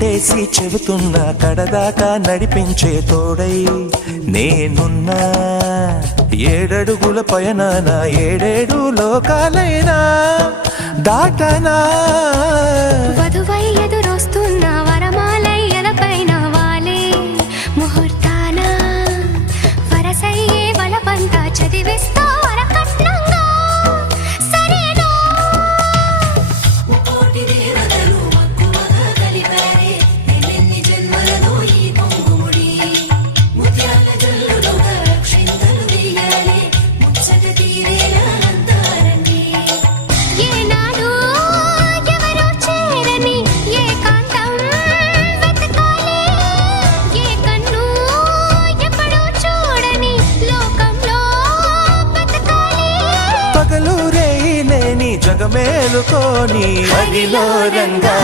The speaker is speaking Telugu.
ఒట్టేసి చెబుతున్నా కడదాకా నడిపించే తోడై నేనున్నా. 7 అడుగుల పయనాన 7 లోకాలైనా దాటనా. వధువై ఎదురొస్తున్న వరమాలై ఎలపైన వాలే ముహూర్తాన వరసయ్యే వలపంతా చదివిస్తా వరకట్నంగా సరేనా. కోటి దేవతలు మక్కువగా కలిపారే ఎన్నెన్ని జన్మలలో ఈ పొంగుముడి ముత్యాల జల్లులుగా రక్షింతలు వేయాలి ముచ్చట తీరేలా అంతారండి. ఏనాడు ఎవరో చేరని ఏకాంతం వెతకాలి. ఏ కన్ను ఎప్పుడూ చూడని లోకంలో బతకాలి. పగలు రేయి లేని జగమేలుకోని హరిలో రంగా